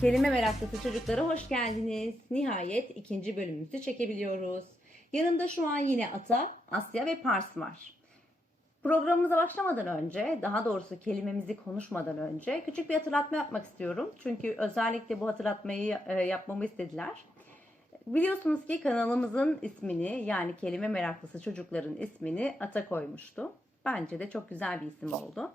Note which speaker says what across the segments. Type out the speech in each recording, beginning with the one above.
Speaker 1: Kelime meraklısı çocuklara hoş geldiniz. Nihayet ikinci bölümümüzü çekebiliyoruz. Yanımda şu an yine Ata, Asya ve Pars var. Programımıza başlamadan önce, daha doğrusu kelimemizi konuşmadan önce küçük bir hatırlatma yapmak istiyorum. Çünkü özellikle bu hatırlatmayı e, yapmamı istediler. Biliyorsunuz ki kanalımızın ismini yani kelime meraklısı çocukların ismini Ata koymuştu. Bence de çok güzel bir isim oldu.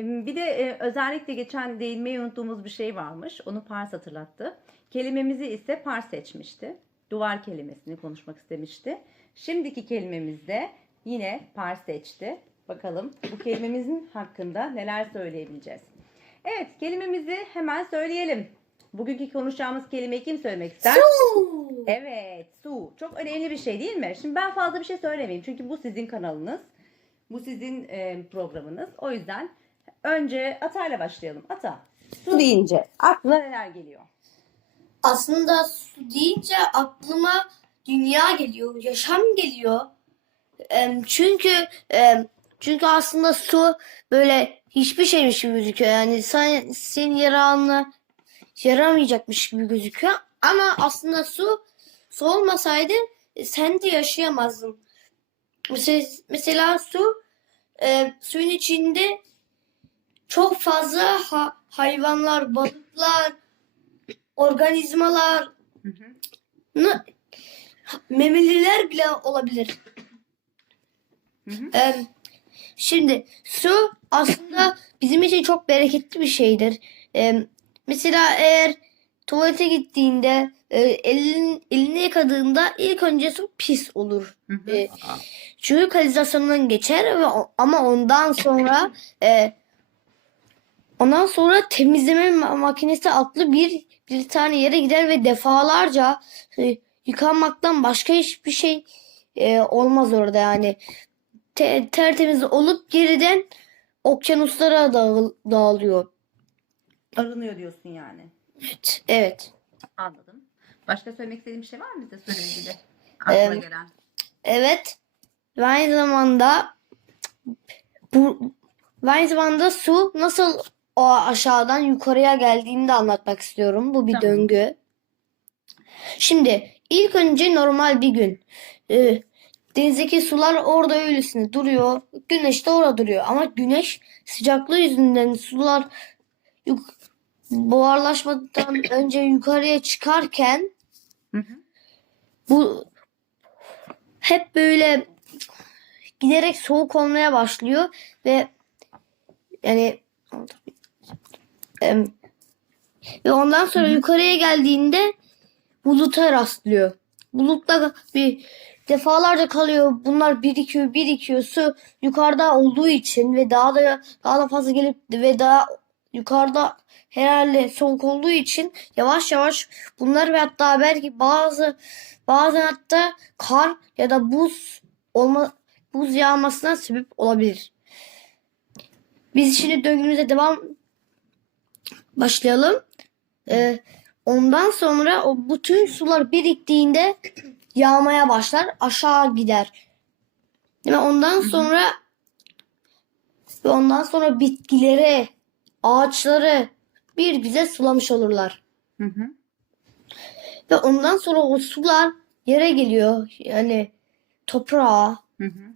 Speaker 1: Bir de e, özellikle geçen değinmeyi unuttuğumuz bir şey varmış. Onu Pars hatırlattı. Kelimemizi ise Pars seçmişti. Duvar kelimesini konuşmak istemişti. Şimdiki kelimemizde yine Pars seçti. Bakalım bu kelimemizin hakkında neler söyleyebileceğiz. Evet kelimemizi hemen söyleyelim. Bugünkü konuşacağımız kelimeyi kim söylemek ister?
Speaker 2: Su.
Speaker 1: Evet, su. Çok önemli bir şey değil mi? Şimdi ben fazla bir şey söylemeyeyim. Çünkü bu sizin kanalınız. Bu sizin e, programınız. O yüzden önce Ata'yla başlayalım. Ata, su deyince aklına neler geliyor?
Speaker 2: Aslında su deyince aklıma dünya geliyor, yaşam geliyor. Em, Çünkü em, çünkü aslında su böyle hiçbir şeymiş gibi gözüküyor. Yani sen, senin yararına yaramayacakmış gibi gözüküyor. Ama aslında su su olmasaydı e, sen de yaşayamazdın. Mesela, mesela su e, suyun içinde çok fazla ha- hayvanlar, balıklar, organizmalar,
Speaker 1: Hı hı.
Speaker 2: Memeliler bile olabilir.
Speaker 1: Hı hı.
Speaker 2: Ee, şimdi su aslında bizim için çok bereketli bir şeydir. Ee, mesela eğer tuvalete gittiğinde e, elin, elini yıkadığında ilk önce su pis olur.
Speaker 1: Hı hı.
Speaker 2: Ee, çünkü kanalizasyondan geçer ve ama ondan sonra e, ondan sonra temizleme ma- makinesi adlı bir bir tane yere gider ve defalarca e, yıkanmaktan başka hiçbir şey e, olmaz orada yani. Te- tertemiz olup geriden okyanuslara dağıl- dağılıyor.
Speaker 1: Arınıyor diyorsun yani.
Speaker 2: Evet. Evet.
Speaker 1: Anladım. Başka söylemek istediğin bir şey var mı bize suyla ilgili? Aklına gelen.
Speaker 2: Evet. Ve aynı zamanda bu ve aynı zamanda su nasıl o aşağıdan yukarıya geldiğini de anlatmak istiyorum. Bu bir
Speaker 1: Tamam.
Speaker 2: döngü. Şimdi ilk önce normal bir gün. Ee, denizdeki sular orada öylesine duruyor. Güneş de orada duruyor. Ama güneş sıcaklığı yüzünden sular yuk- buharlaşmadan önce yukarıya çıkarken
Speaker 1: Hı hı.
Speaker 2: bu hep böyle giderek soğuk olmaya başlıyor ve yani em, ve ondan sonra yukarıya geldiğinde buluta rastlıyor. Bulutla bir defalarca kalıyor. Bunlar birikiyor, birikiyor. Su yukarıda olduğu için ve daha da daha da fazla gelip ve daha yukarıda herhalde soğuk olduğu için yavaş yavaş bunlar ve hatta belki bazı bazen hatta kar ya da buz olma buz yağmasına sebep olabilir. Biz şimdi döngümüze devam başlayalım. Ee, ondan sonra o bütün sular biriktiğinde yağmaya başlar, aşağı gider. Mi? Ondan sonra ve ondan sonra bitkileri, ağaçları bir güzel sulamış olurlar.
Speaker 1: Hı hı.
Speaker 2: Ve ondan sonra o sular yere geliyor. Yani toprağa
Speaker 1: Hı hı.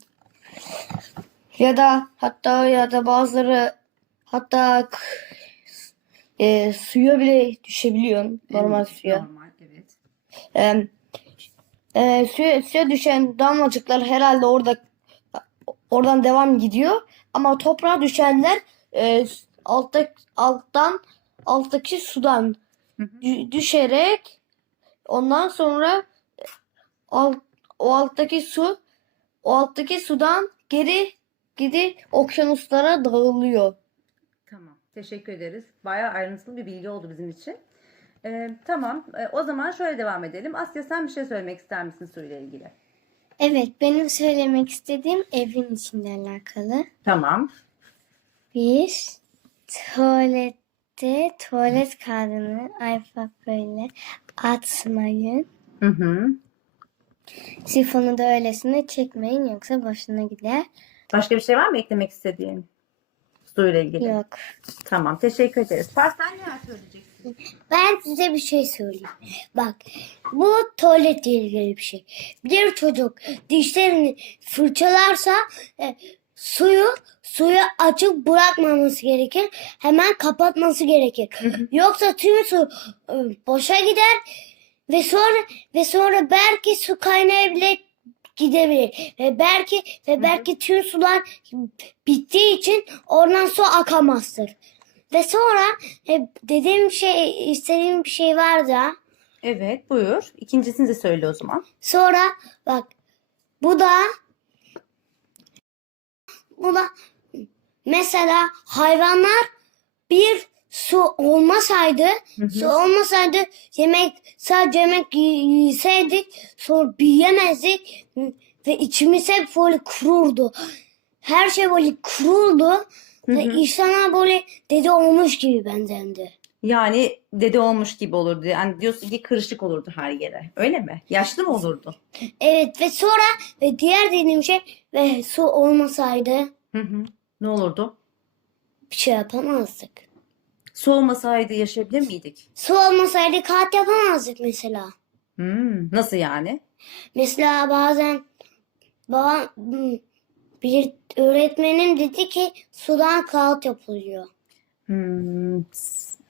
Speaker 2: ya da hatta ya da bazıları hatta e, suya bile düşebiliyor. Normal
Speaker 1: Evet,
Speaker 2: suya.
Speaker 1: Normal evet.
Speaker 2: E, e, suya, suya düşen damlacıklar herhalde orada oradan devam gidiyor. Ama toprağa düşenler e, altta, alttan alttaki sudan
Speaker 1: Hı hı.
Speaker 2: dü- düşerek ondan sonra alt, o alttaki su o alttaki sudan geri geri okyanuslara dağılıyor.
Speaker 1: Tamam. Teşekkür ederiz. Bayağı ayrıntılı bir bilgi oldu bizim için. Ee, tamam. Ee, o zaman şöyle devam edelim. Asya sen bir şey söylemek ister misin suyla ilgili?
Speaker 3: Evet, benim söylemek istediğim evin içinde alakalı.
Speaker 1: Tamam.
Speaker 3: Bir, tuvalette tuvalet kağıdını ay bak böyle atmayın.
Speaker 1: Hı hı.
Speaker 3: Sifonu da öylesine çekmeyin yoksa boşuna gider.
Speaker 1: Başka bir şey var mı eklemek istediğin? Suyla ilgili.
Speaker 3: Yok.
Speaker 1: Tamam teşekkür ederiz. Pars sen söyleyeceksin?
Speaker 4: Ben size bir şey söyleyeyim. Bak bu tuvaletle ilgili bir şey. Bir çocuk dişlerini fırçalarsa e, suyu suyu açık bırakmaması gerekir. Hemen kapatması gerekir. Yoksa tüm su e, boşa gider ve sonra ve sonra belki su kaynağı bile gidebilir. Ve belki ve belki tüm sular bittiği için oradan su akamazdır. Ve sonra e, dediğim şey istediğim bir şey vardı.
Speaker 1: Evet buyur. İkincisini de söyle o zaman.
Speaker 4: Sonra bak bu da bu da mesela hayvanlar bir su olmasaydı
Speaker 1: Hı hı.
Speaker 4: su olmasaydı yemek sadece yemek y- yeseydik sonra büyüyemezdik ve içimiz hep böyle kururdu. Her şey böyle kuruldu ve
Speaker 1: hı.
Speaker 4: insana böyle dede olmuş gibi benzendi.
Speaker 1: Yani dede olmuş gibi olurdu. Yani diyorsun ki kırışık olurdu her yere. Öyle mi? Yaşlı mı olurdu?
Speaker 4: Evet ve sonra ve diğer dediğim şey ve su olmasaydı
Speaker 1: Hı hı. Ne olurdu?
Speaker 4: bir şey yapamazdık.
Speaker 1: Su olmasaydı yaşayabilir miydik?
Speaker 4: Su olmasaydı kağıt yapamazdık mesela.
Speaker 1: Hmm, nasıl yani?
Speaker 4: Mesela bazen babam hmm, bir öğretmenim dedi ki sudan kağıt yapılıyor.
Speaker 1: Hmm.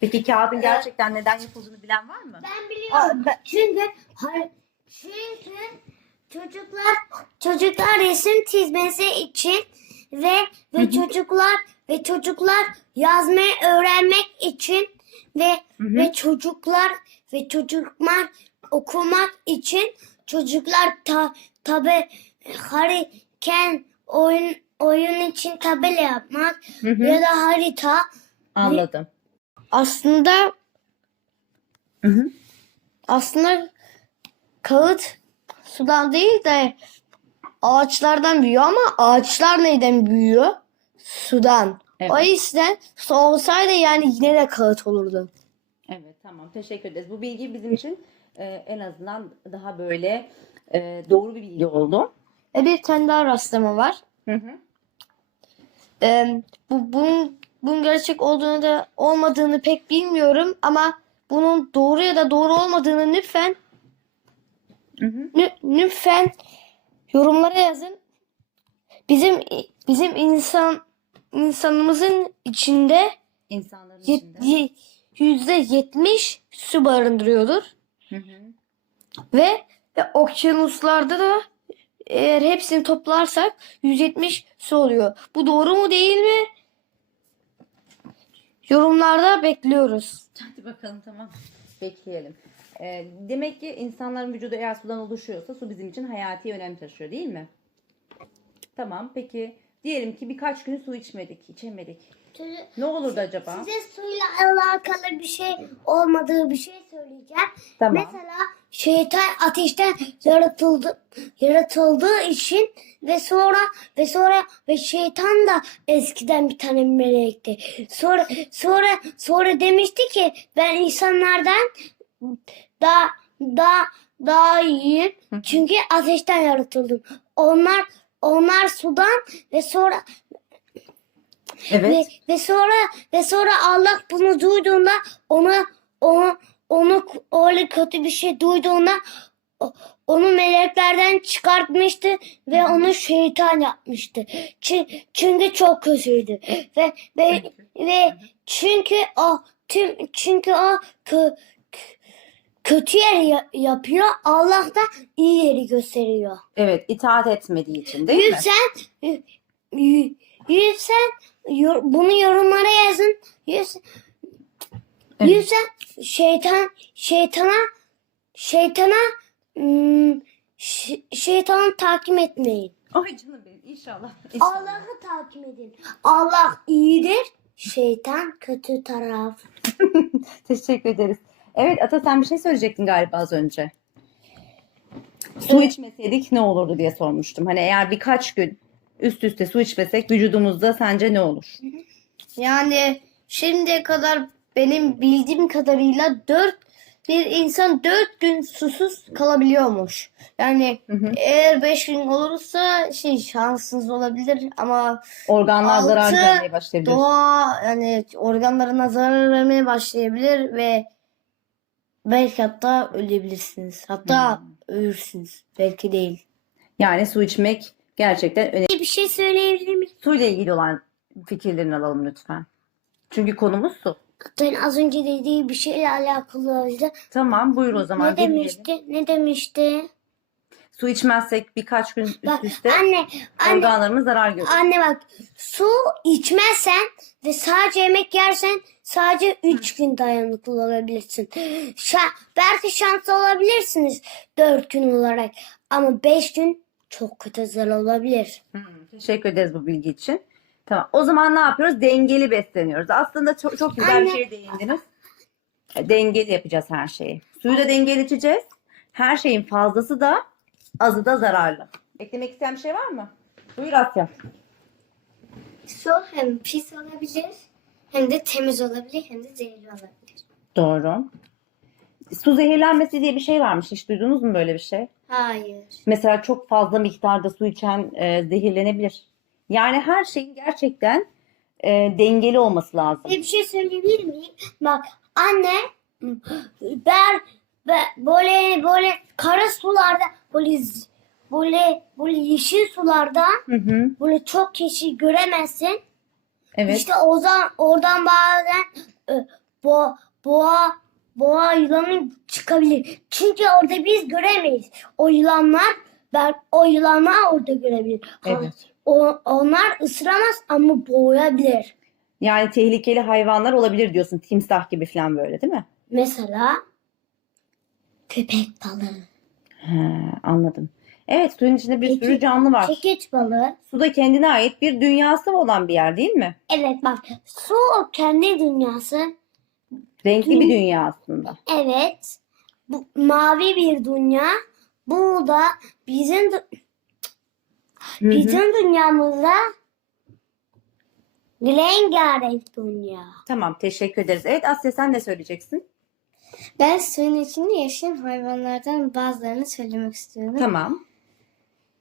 Speaker 1: Peki kağıdın gerçekten neden yapıldığını bilen var mı?
Speaker 4: Ben biliyorum. Çünkü hayır, çünkü çocuklar çocuklar resim çizmesi için ve ve çocuklar ve çocuklar yazmayı öğrenmek için ve
Speaker 1: Hı hı.
Speaker 4: ve çocuklar ve çocuklar okumak için çocuklar ta, tabi hariken oyun oyun için tabela yapmak
Speaker 1: Hı hı.
Speaker 4: ya da harita
Speaker 1: Anladım.
Speaker 4: Aslında
Speaker 1: Hı hı.
Speaker 4: aslında kağıt sudan değil de ağaçlardan büyüyor ama ağaçlar neyden büyüyor? Sudan.
Speaker 1: Evet.
Speaker 4: O yüzden su olsaydı yani yine de kağıt olurdu.
Speaker 1: Evet tamam teşekkür ederiz. Bu bilgi bizim için e, en azından daha böyle e, doğru bir bilgi oldu.
Speaker 4: Ve bir tane daha rastlama var.
Speaker 1: Hı hı.
Speaker 4: Ee, bu bunun bunun gerçek olduğunu da olmadığını pek bilmiyorum ama bunun doğru ya da doğru olmadığını lütfen
Speaker 1: Hı hı.
Speaker 4: lü- lütfen yorumlara yazın. Bizim bizim insan insanımızın içinde
Speaker 1: İnsanların
Speaker 4: yet-
Speaker 1: içinde.
Speaker 4: ye- yüzde yetmiş su barındırıyordur
Speaker 1: Hı hı.
Speaker 4: ve, ve okyanuslarda da eğer hepsini toplarsak 170 su oluyor. Bu doğru mu değil mi? Yorumlarda bekliyoruz.
Speaker 1: Hadi bakalım tamam. Bekleyelim. E, demek ki insanların vücudu eğer sudan oluşuyorsa su bizim için hayati önem taşıyor değil mi? Tamam peki diyelim ki birkaç gün su içmedik, içemedik. Ne olurdu acaba?
Speaker 4: Size suyla alakalı bir şey olmadığı bir şey söyleyeceğim.
Speaker 1: Tamam.
Speaker 4: Mesela şeytan ateşten yaratıldı yaratıldığı için ve sonra ve sonra ve şeytan da eskiden bir tane melekti. Sonra sonra sonra demişti ki ben insanlardan daha daha daha iyiyim. Çünkü ateşten yaratıldım. Onlar onlar sudan ve sonra
Speaker 1: Evet.
Speaker 4: ve, ve sonra ve sonra Allah bunu duyduğunda ona onu onu öyle kötü bir şey duyduğunda o- onu meleklerden çıkartmıştı ve onu şeytan yapmıştı. Çü- Çünkü çok kötüydü. Ve ve ve çünkü o tüm çünkü o kö, kötü yeri ya- yapıyor. Allah da iyi yeri gösteriyor.
Speaker 1: Evet, itaat etmediği için değil mi?
Speaker 4: Lütfen y- y- lütfen yor- bunu yorumlara yazın. Lütfen,
Speaker 1: Evet.
Speaker 4: lütfen şeytan şeytana şeytana ım, ş- şeytanı takip etmeyin.
Speaker 1: Ay canım benim inşallah. inşallah.
Speaker 4: Allah'ı takip edin. Allah iyidir. Şeytan kötü taraf.
Speaker 1: Teşekkür ederiz. Evet Ata sen bir şey söyleyecektin galiba az önce. Su içmeseydik ne olurdu diye sormuştum. Hani eğer birkaç gün üst üste su içmesek vücudumuzda sence ne olur?
Speaker 4: Yani şimdiye kadar benim bildiğim kadarıyla 4
Speaker 2: bir insan dört gün susuz kalabiliyormuş. Yani
Speaker 1: Hı hı.
Speaker 2: eğer beş gün olursa şey şanssız olabilir ama
Speaker 1: Organlar zarar görmeye başlayabilir.
Speaker 2: doğa yani organlarına zarar vermeye başlayabilir ve belki hatta ölebilirsiniz. Hatta
Speaker 1: Hmm.
Speaker 2: ölürsünüz. Belki değil.
Speaker 1: Yani su içmek gerçekten önemli.
Speaker 2: Bir şey söyleyebilir miyim?
Speaker 1: Suyla ilgili olan fikirlerini alalım lütfen. Çünkü konumuz su.
Speaker 2: Ben az önce dediği bir şeyle alakalı.
Speaker 1: Tamam buyur o zaman
Speaker 2: Ne
Speaker 1: dinleyelim.
Speaker 2: demişti? Ne demişti?
Speaker 1: Su içmezsek birkaç gün üst
Speaker 2: Bak
Speaker 1: üste
Speaker 2: anne, anne,
Speaker 1: organlarımız zarar görür.
Speaker 2: anne bak. Su içmezsen ve sadece yemek yersen sadece 3 gün dayanıklı olabilirsin. Şa belki şanslı olabilirsiniz 4 gün olarak ama 5 gün çok kötü zarar olabilir.
Speaker 1: Hı, Teşekkür ederiz bu bilgi için. Tamam. O zaman ne yapıyoruz? Dengeli besleniyoruz. Aslında çok, çok güzel bir
Speaker 2: Anne.
Speaker 1: şeye değindiniz. E, Dengeli yapacağız her şeyi. Suyu da dengeli içeceğiz. Her şeyin fazlası da azı da zararlı. Eklemek isteyen bir şey var mı? Buyur Asya.
Speaker 3: Su hem pis olabilir hem de temiz olabilir hem de zehirli olabilir.
Speaker 1: Doğru. Su zehirlenmesi diye bir şey varmış. Hiç duydunuz mu böyle bir şey?
Speaker 3: Hayır.
Speaker 1: Mesela çok fazla miktarda su içen e, zehirlenebilir. Yani her şeyin gerçekten e, dengeli olması lazım.
Speaker 2: Bir şey söyleyebilir miyim? Bak anne ben, ben böyle böyle kara sularda böyle böyle böyle yeşil sularda
Speaker 1: Hı hı.
Speaker 2: böyle çok yeşil göremezsin.
Speaker 1: Evet.
Speaker 2: İşte oradan oradan bazen e, boğa boğa boğa yılanı çıkabilir. Çünkü orada biz göremeyiz. O yılanlar ben o yılanlar orada görebilir.
Speaker 1: Evet.
Speaker 2: O, onlar ısıramaz ama boğabilir.
Speaker 1: Yani tehlikeli hayvanlar olabilir diyorsun. Timsah gibi falan böyle değil mi?
Speaker 2: Mesela köpek balığı,
Speaker 1: He, anladım. Evet suyun içinde bir
Speaker 2: Peki,
Speaker 1: sürü canlı var.
Speaker 2: çekiç balığı.
Speaker 1: Suda kendine ait bir dünyası olan bir yer değil mi?
Speaker 2: Evet bak su kendi dünyası.
Speaker 1: Renkli bir dünya aslında.
Speaker 2: Evet. Bu mavi bir dünya. Bu da bizim dü-
Speaker 1: Hı hı.
Speaker 2: bizim dünyamızda rengarenk dünya.
Speaker 1: Tamam teşekkür ederiz. Evet Asya sen ne söyleyeceksin?
Speaker 3: Ben suyun içinde yaşayan hayvanlardan bazılarını söylemek istiyorum.
Speaker 1: Tamam.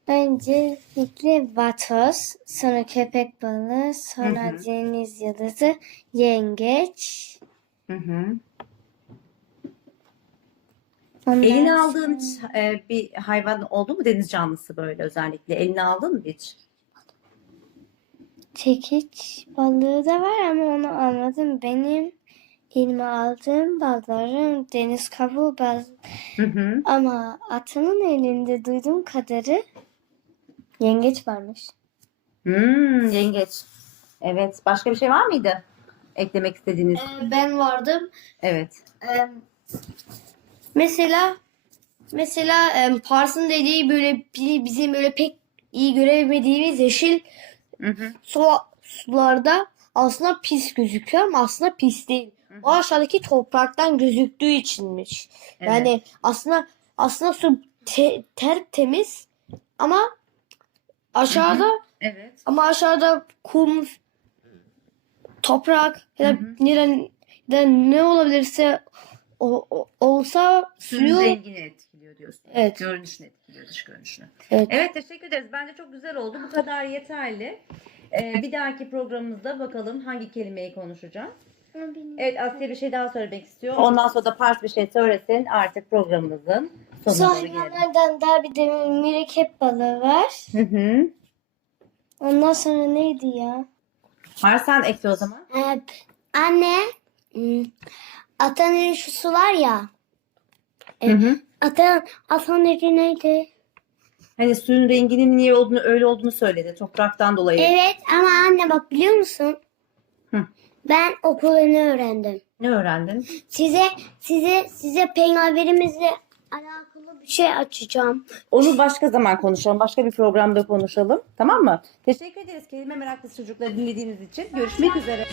Speaker 3: Öncelikle vatoz, sonra köpek balığı, sonra
Speaker 1: Hı hı.
Speaker 3: deniz yıldızı, yengeç.
Speaker 1: Hı hı.
Speaker 3: Ondan
Speaker 1: Eline aldığın hiç, e, bir hayvan oldu mu deniz canlısı böyle özellikle? Eline aldın mı hiç?
Speaker 3: Çekiç balığı da var ama onu almadım. Benim elime aldığım balıkların deniz kabuğu.
Speaker 1: Hı hı.
Speaker 3: Ama atının elinde duyduğum kadarı yengeç varmış.
Speaker 1: Hmm, yengeç. Evet. Başka bir şey var mıydı? Eklemek istediğiniz.
Speaker 2: ben vardım.
Speaker 1: Evet.
Speaker 2: Ee, mesela mesela em, Pars'ın dediği böyle bi- bizim böyle pek iyi göremediğimiz yeşil
Speaker 1: Hı hı.
Speaker 2: su, sularda aslında pis gözüküyor ama aslında pis değil.
Speaker 1: Hı
Speaker 2: O aşağıdaki topraktan gözüktüğü içinmiş.
Speaker 1: Evet.
Speaker 2: Yani aslında aslında su te, tertemiz ama aşağıda
Speaker 1: Evet.
Speaker 2: ama aşağıda kum, toprak ya da
Speaker 1: Hı hı.
Speaker 2: neden, ya da ne olabilirse o, o- olsa suyu
Speaker 1: rengini etkiliyor diyorsun.
Speaker 2: Evet.
Speaker 1: Görünüşünü etkiliyor, dış görünüşünü.
Speaker 2: Evet.
Speaker 1: Evet teşekkür ederiz. Bence çok güzel oldu. Bu kadar yeterli. Ee, bir dahaki programımızda bakalım hangi kelimeyi konuşacağız. Evet Asya bir şey daha söylemek istiyor. Ondan sonra da Pars bir şey söylesin. Artık programımızın sonuna doğru gelelim.
Speaker 3: hayvanlardan daha bir de mürekkep balığı var.
Speaker 1: Hı hı.
Speaker 3: Ondan sonra neydi ya?
Speaker 1: Pars sen ekle o zaman.
Speaker 2: Ee, anne hmm, atanın şu su var ya
Speaker 1: Hı hı.
Speaker 2: atan atan neydi?
Speaker 1: Hani suyun renginin niye olduğunu öyle olduğunu söyledi. Topraktan dolayı.
Speaker 2: Evet ama anne bak biliyor musun?
Speaker 1: Hı.
Speaker 2: Ben okulda ne öğrendim?
Speaker 1: Ne öğrendin?
Speaker 2: Size size size peygamberimizle alakalı bir şey açacağım.
Speaker 1: Onu başka zaman konuşalım. Başka bir programda konuşalım. Tamam mı? Teşekkür ederiz kelime meraklısı çocukları dinlediğiniz için. Görüşmek üzere.